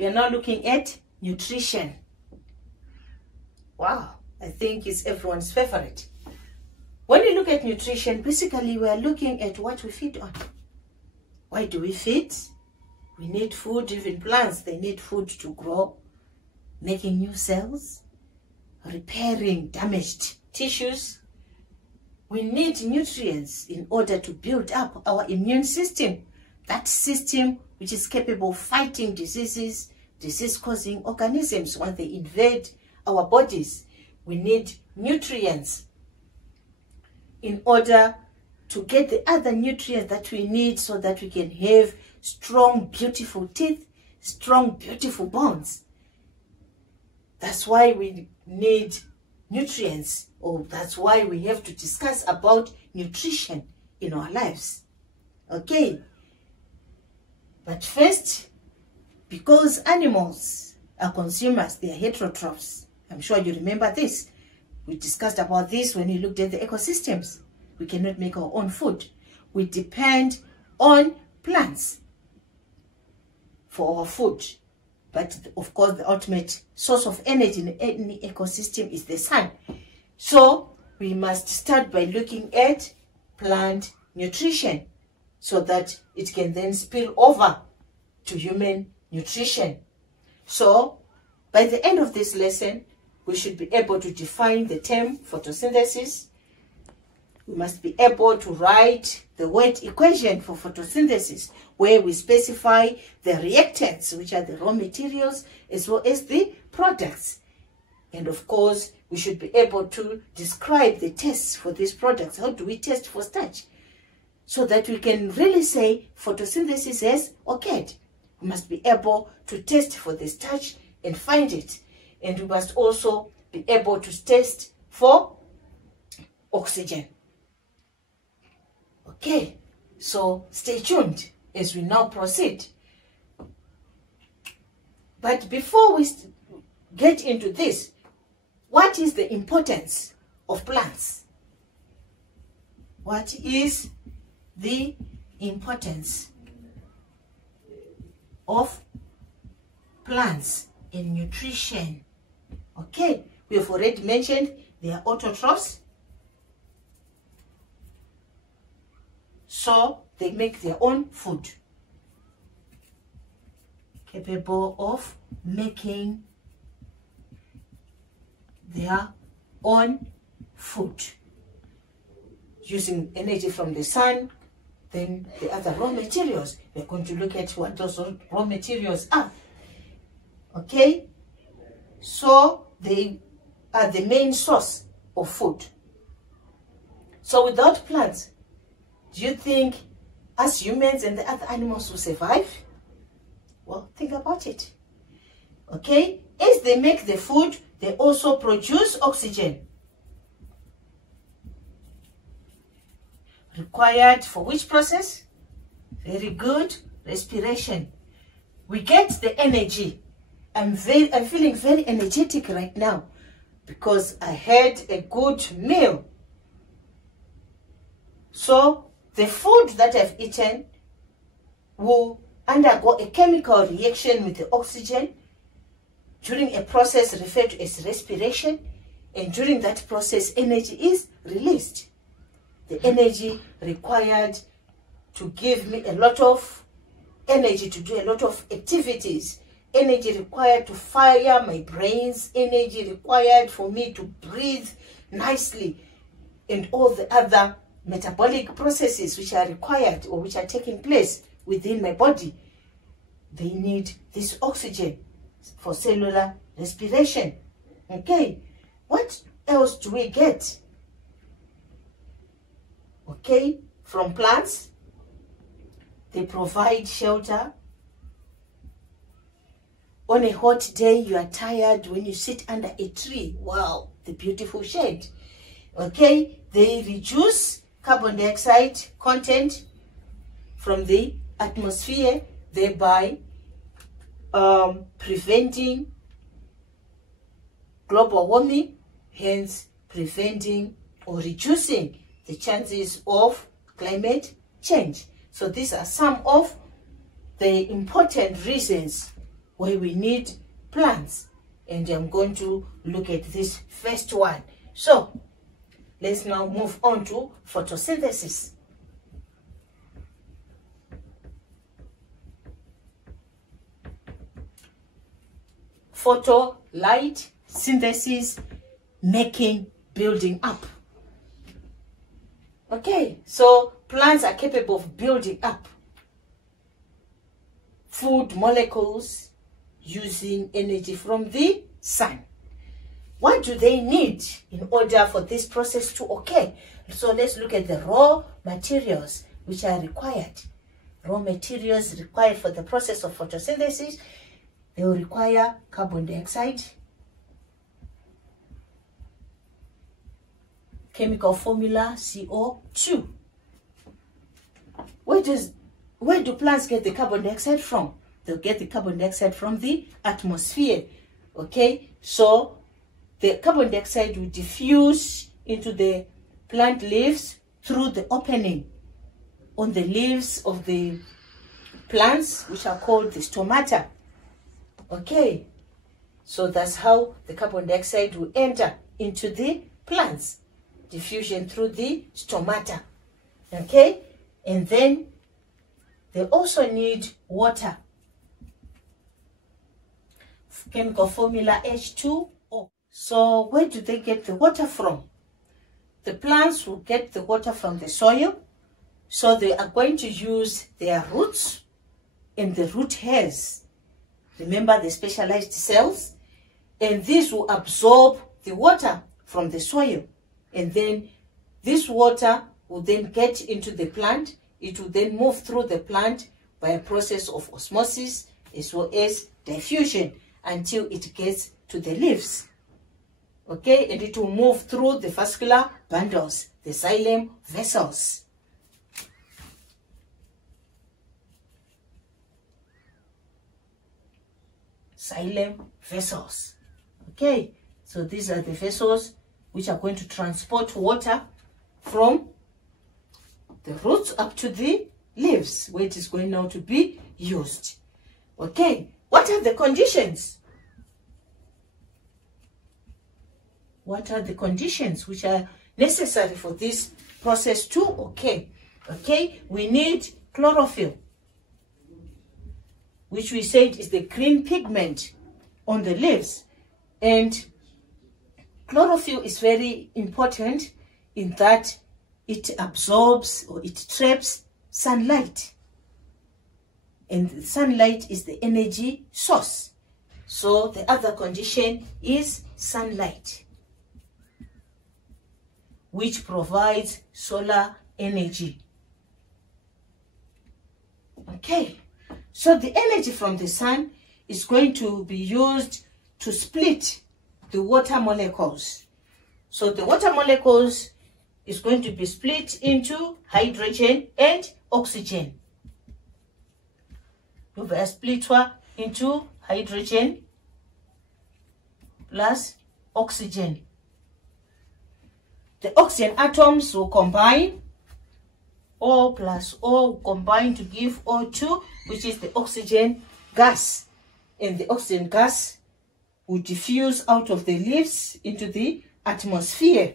We are now looking at nutrition. Wow, I think it's everyone's favorite. When we look at nutrition, basically we are looking at what we feed on. Why do we feed? We need food. Even plants, they need food to grow, making new cells, repairing damaged tissues. We need nutrients in order to build up our immune system, that system which is capable of fighting diseases, disease-causing organisms when they invade our bodies. We need nutrients in order to get the other nutrients that we need so that we can have strong, beautiful teeth, strong, beautiful bones. That's why we need nutrients, or that's why we have to discuss about nutrition in our lives. Okay? But first, because animals are consumers, they are heterotrophs. I'm sure you remember this. We discussed about this when we looked at the ecosystems. We cannot make our own food. We depend on plants for our food. But of course, the ultimate source of energy in any ecosystem is the sun. So we must start by looking at plant nutrition so that it can then spill over to human nutrition. So by the end of this lesson, we should be able to define the term photosynthesis. We must be able to write the word equation for photosynthesis, where we specify the reactants, which are the raw materials, as well as the products. And of course, we should be able to describe the tests for these products. How do we test for starch? So that we can really say photosynthesis has occurred. We must be able to test for the starch and find it. And we must also be able to test for oxygen. Okay, so stay tuned as we now proceed. But before we get into this, what is the importance of plants? What is the importance of plants in nutrition? Okay, we have already mentioned they are autotrophs. So they make their own food, capable of making their own food using energy from the sun. Then the other raw materials, we're going to look at what those raw materials are. Okay, so they are the main source of food. So without plants, do you think us humans and the other animals will survive? Well, think about it. Okay, as they make the food, they also produce oxygen. Required for which process? Very good, respiration. We get the energy. I'm feeling very energetic right now because I had a good meal. So the food that I've eaten will undergo a chemical reaction with the oxygen during a process referred to as respiration, and during that process energy is released. The energy required to give me a lot of energy to do a lot of activities, energy required to fire my brains, energy required for me to breathe nicely, and all the other metabolic processes which are required or which are taking place within my body. They need this oxygen for cellular respiration. Okay, what else do we get? Okay, from plants, they provide shelter. On a hot day, you are tired when you sit under a tree. Wow, the beautiful shade. Okay, they reduce carbon dioxide content from the atmosphere, thereby preventing global warming, hence preventing or reducing the chances of climate change. So these are some of the important reasons where we need plants. And I'm going to look at this first one. So let's now move on to photosynthesis. Photo, light, synthesis, making, building up. Okay, so plants are capable of building up food molecules using energy from the sun. What do they need in order for this process to occur? So let's look at the raw materials which are required. Raw materials required for the process of photosynthesis. They will require carbon dioxide, chemical formula CO2. Where do plants get the carbon dioxide from? They'll get the carbon dioxide from the atmosphere. Okay, so the carbon dioxide will diffuse into the plant leaves through the opening on the leaves of the plants, which are called the stomata. Okay, so that's how the carbon dioxide will enter into the plants. Diffusion through the stomata. Okay, and then they also need water. Chemical formula H2O. So where do they get the water from? The plants will get the water from the soil. So they are going to use their roots and the root hairs. Remember the specialized cells? And these will absorb the water from the soil. And then this water will then get into the plant. It will then move through the plant by a process of osmosis as well as diffusion until it gets to the leaves. Okay, and it will move through the vascular bundles, the xylem vessels. Xylem vessels. Okay, so these are the vessels which are going to transport water from the roots up to the leaves, where it is going now to be used. Okay, what are the conditions? What are the conditions which are necessary for this process to occur? Okay, we need chlorophyll, which we said is the green pigment on the leaves. And chlorophyll is very important in that it absorbs or it traps sunlight. And the sunlight is the energy source. So the other condition is sunlight, which provides solar energy. Okay, so the energy from the sun is going to be used to split the water molecules. So the water molecules is going to be split into hydrogen and oxygen. You have a split into hydrogen plus oxygen. The oxygen atoms will combine. O plus O will combine to give O2, which is the oxygen gas. And the oxygen gas will diffuse out of the leaves into the atmosphere.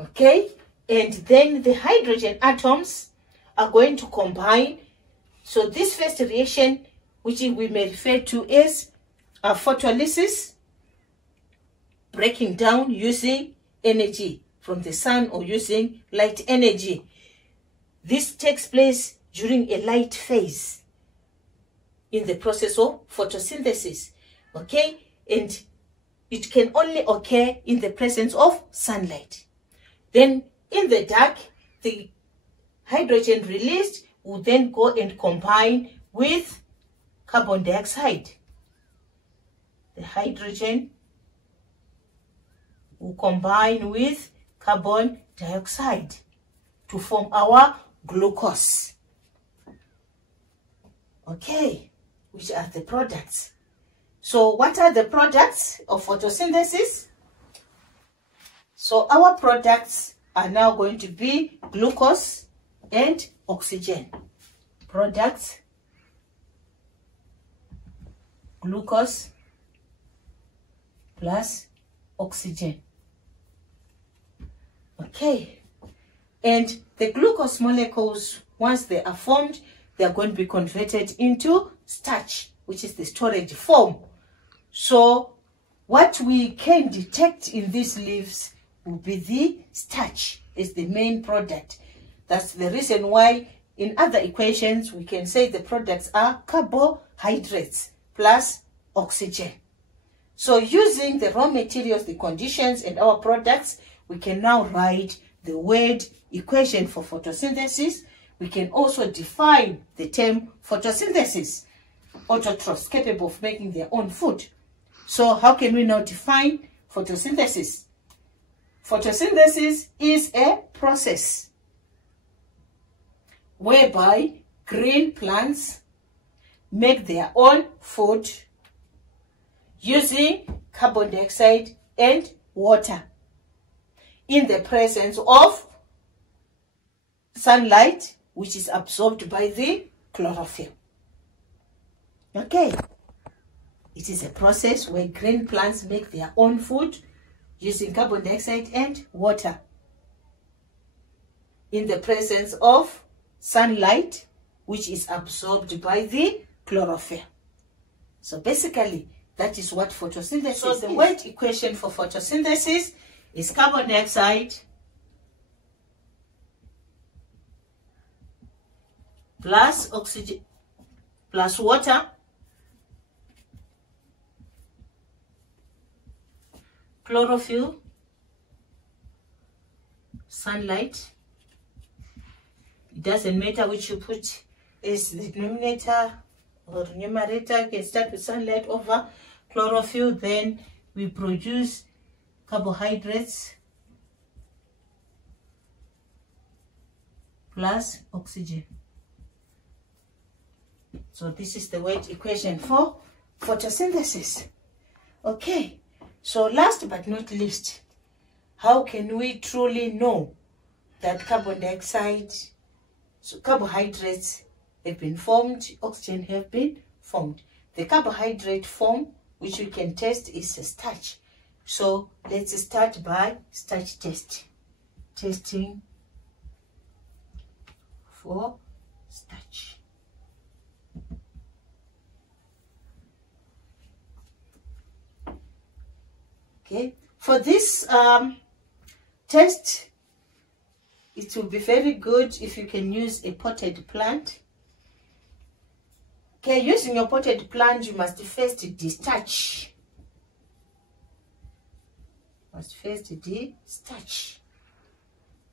Okay, and then the hydrogen atoms are going to combine. So this first reaction, which we may refer to as photolysis, breaking down using energy from the sun or using light energy. This takes place during a light phase in the process of photosynthesis. Okay, and it can only occur in the presence of sunlight. Then in the dark, the hydrogen released will then go and combine with carbon dioxide. The hydrogen will combine with carbon dioxide to form our glucose. Okay, which are the products. So what are the products of photosynthesis? So our products are now going to be glucose and oxygen. Products glucose plus oxygen. Okay, and the glucose molecules, once they are formed, they are going to be converted into starch, which is the storage form. So what we can detect in these leaves will be the starch as the main product. That's the reason why in other equations we can say the products are carbohydrates plus oxygen. So using the raw materials, the conditions, and our products, we can now write the word equation for photosynthesis. We can also define the term photosynthesis. Autotrophs capable of making their own food. So how can we now define photosynthesis? Photosynthesis is a process whereby green plants make their own food using carbon dioxide and water in the presence of sunlight, which is absorbed by the chlorophyll. Okay, it is a process where green plants make their own food using carbon dioxide and water in the presence of sunlight, which is absorbed by the chlorophyll. So basically, that is what photosynthesis is. So the word equation for photosynthesis is carbon dioxide plus oxygen plus water chlorophyll, sunlight. It doesn't matter which you put as the denominator or numerator. You can start with sunlight over chlorophyll, then we produce carbohydrates plus oxygen. So this is the word equation for photosynthesis. Okay, so last but not least, how can we truly know that carbon dioxide, so carbohydrates have been formed, oxygen have been formed? The carbohydrate form which we can test is a starch. So let's start by starch test. Testing for starch. Okay, for this test, it will be very good if you can use a potted plant. Okay, using your potted plant, you must first destarch. Destarch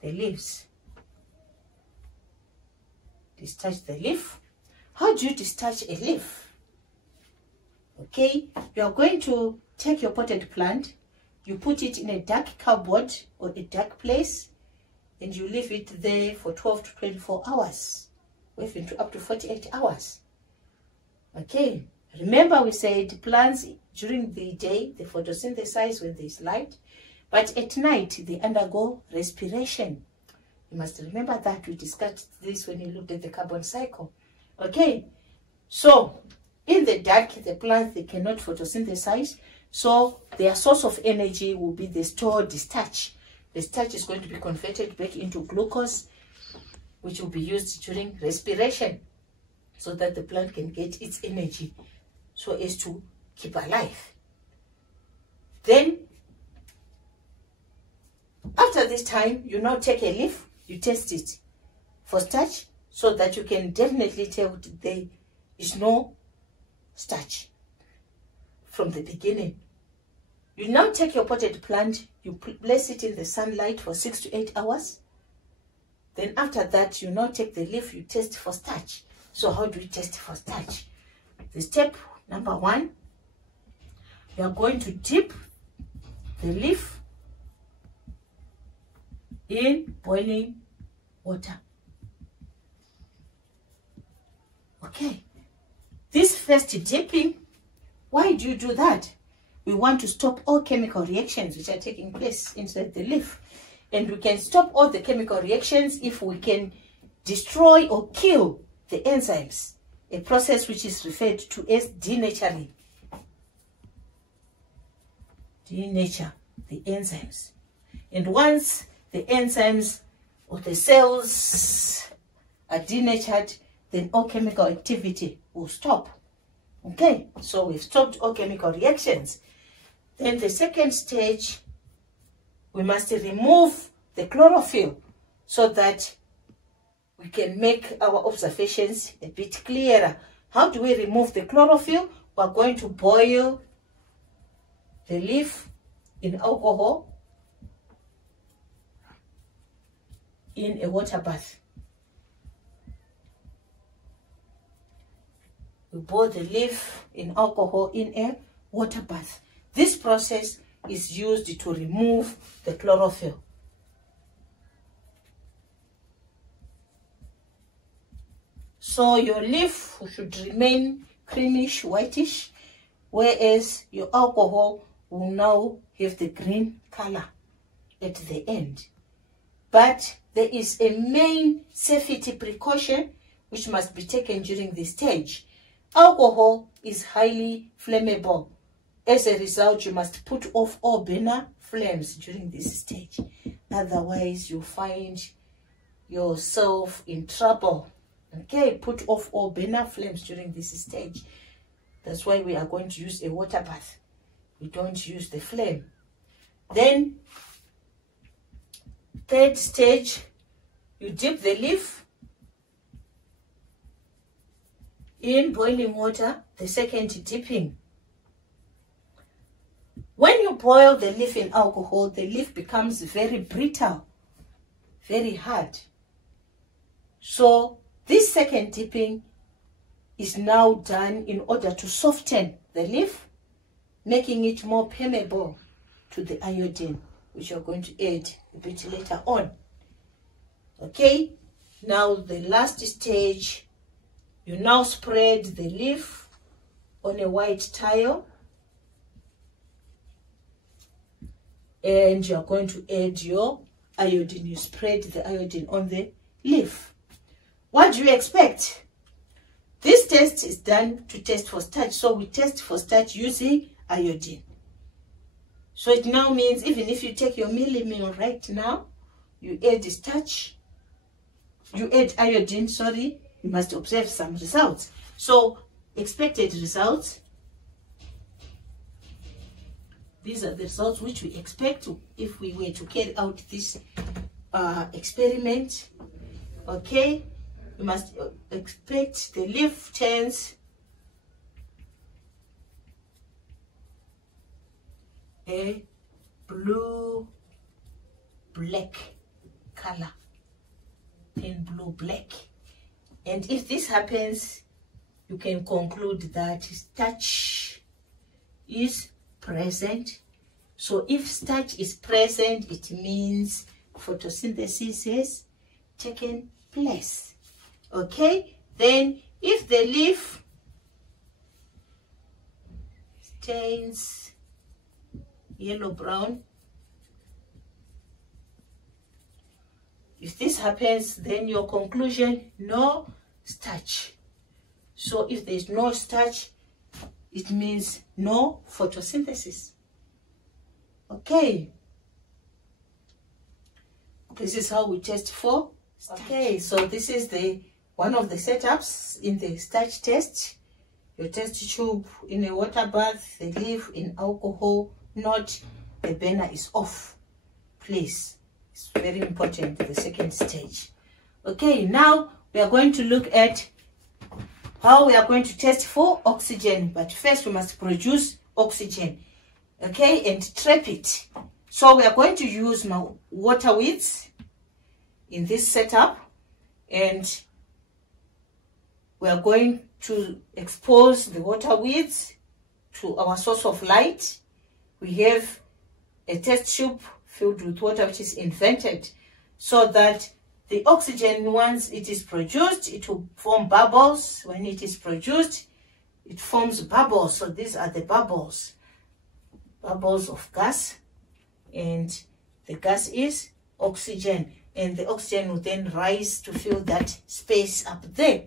the leaves. Destarch the leaf. How do you destarch a leaf? Okay, you are going to take your potted plant, you put it in a dark cupboard or a dark place, and you leave it there for 12 to 24 hours, or even up to 48 hours. Okay, remember we said plants during the day, they photosynthesize when there is light, but at night they undergo respiration. You must remember that. We discussed this when you looked at the carbon cycle. Okay, so in the dark, the plants, they cannot photosynthesize, so their source of energy will be the stored starch. The starch is going to be converted back into glucose, which will be used during respiration, so that the plant can get its energy so as to keep alive. Then, after this time, you now take a leaf, you test it for starch, so that you can definitely tell there is no starch from the beginning. You now take your potted plant, you place it in the sunlight for 6 to 8 hours. Then after that, you now take the leaf, you test for starch. So how do we test for starch? The step number 1, you are going to dip the leaf in boiling water. Okay, this first dipping, why do you do that? We want to stop all chemical reactions which are taking place inside the leaf. And we can stop all the chemical reactions if we can destroy or kill the enzymes, a process which is referred to as denaturing. denature the enzymes. And once the enzymes or the cells are denatured, then all chemical activity will stop. Okay, so we've stopped all chemical reactions. Then the second stage, we must remove the chlorophyll so that we can make our observations a bit clearer. How do we remove the chlorophyll? We're going to boil the leaf in alcohol in a water bath. We boil the leaf in alcohol in a water bath. This process is used to remove the chlorophyll. So your leaf should remain creamish, whitish, whereas your alcohol will now have the green color at the end. But there is a main safety precaution which must be taken during this stage. Alcohol is highly flammable. As a result, you must put off all burner flames during this stage. Otherwise, you'll find yourself in trouble. Okay, put off all burner flames during this stage. That's why we are going to use a water bath. We don't use the flame. Then, third stage, you dip the leaf in boiling water, the second dipping. When you boil the leaf in alcohol, the leaf becomes very brittle, very hard. So this second dipping is now done in order to soften the leaf, making it more permeable to the iodine, which you're going to add a bit later on. Okay, now the last stage, you now spread the leaf on a white tile, and you're going to add your iodine. You spread the iodine on the leaf. What do you expect? This test is done to test for starch, so we test for starch using iodine. So it now means even if you take your meal right now, you add starch, you add iodine, sorry, you must observe some results. So expected results, these are the results which we expect if we were to carry out this experiment. Okay, you must expect the leaf turns a blue-black color, in blue-black. And if this happens, you can conclude that starch is present. So if starch is present, it means photosynthesis has taken place. Okay, then if the leaf stains yellow-brown, if this happens, then your conclusion, no starch. So if there is no starch, it means no photosynthesis. Okay, this is how we test for starch. Okay, so this is the one of the setups in the starch test. Your test tube in a water bath, the leaf in alcohol. Note the burner is off, please. It's very important, the second stage. Okay, now we are going to look at how we are going to test for oxygen. But first we must produce oxygen, okay, and trap it. So we are going to use my water weeds in this setup, and we are going to expose the water weeds to our source of light. We have a test tube filled with water which is invented so that the oxygen, once it is produced, it will form bubbles. When it is produced, it forms bubbles. So these are the bubbles of gas, and the gas is oxygen, and the oxygen will then rise to fill that space up there.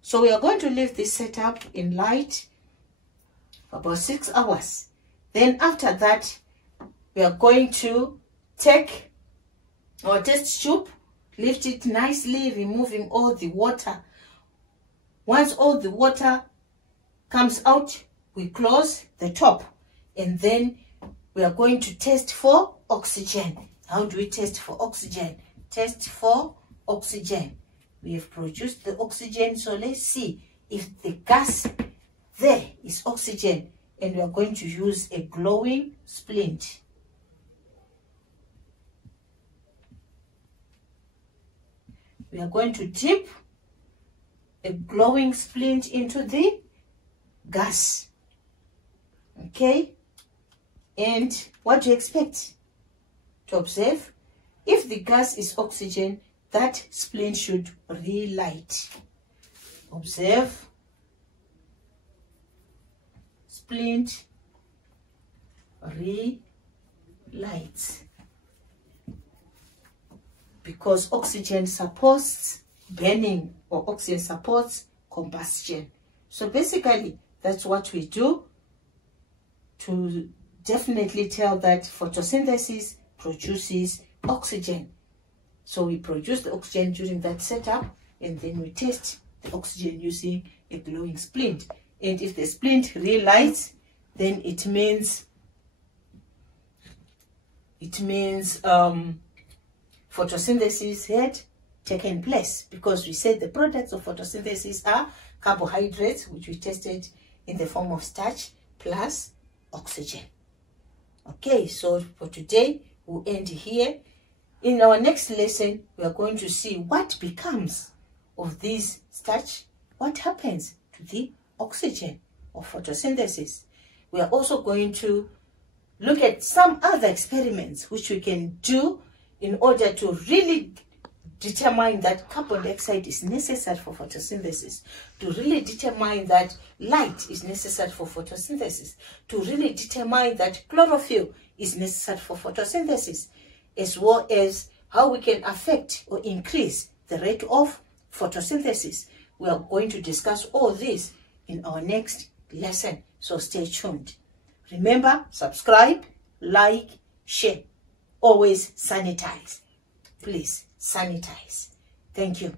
So we are going to leave this setup in light for about 6 hours. Then after that, we are going to take our test tube, lift it nicely, removing all the water. Once all the water comes out, we close the top, and then we are going to test for oxygen. How do we test for oxygen? Test for oxygen. We have produced the oxygen, so let's see if the gas there is oxygen, and we are going to use a glowing splint. We are going to dip a glowing splint into the gas. Okay? And what do you expect to observe? If the gas is oxygen, that splint should relight. Observe. Splint relights. Because oxygen supports burning, or oxygen supports combustion. So basically, that's what we do to definitely tell that photosynthesis produces oxygen. So we produce the oxygen during that setup, and then we test the oxygen using a glowing splint. And if the splint relights, then it means photosynthesis had taken place, because we said the products of photosynthesis are carbohydrates, which we tested in the form of starch, plus oxygen. Okay, so for today we'll end here. In our next lesson, we are going to see what becomes of this starch, what happens to the oxygen of photosynthesis. We are also going to look at some other experiments which we can do in order to really determine that carbon dioxide is necessary for photosynthesis, to really determine that light is necessary for photosynthesis, to really determine that chlorophyll is necessary for photosynthesis, as well as how we can affect or increase the rate of photosynthesis. We are going to discuss all this in our next lesson, so stay tuned. Remember, subscribe, like, share. Always sanitize. Please sanitize. Thank you.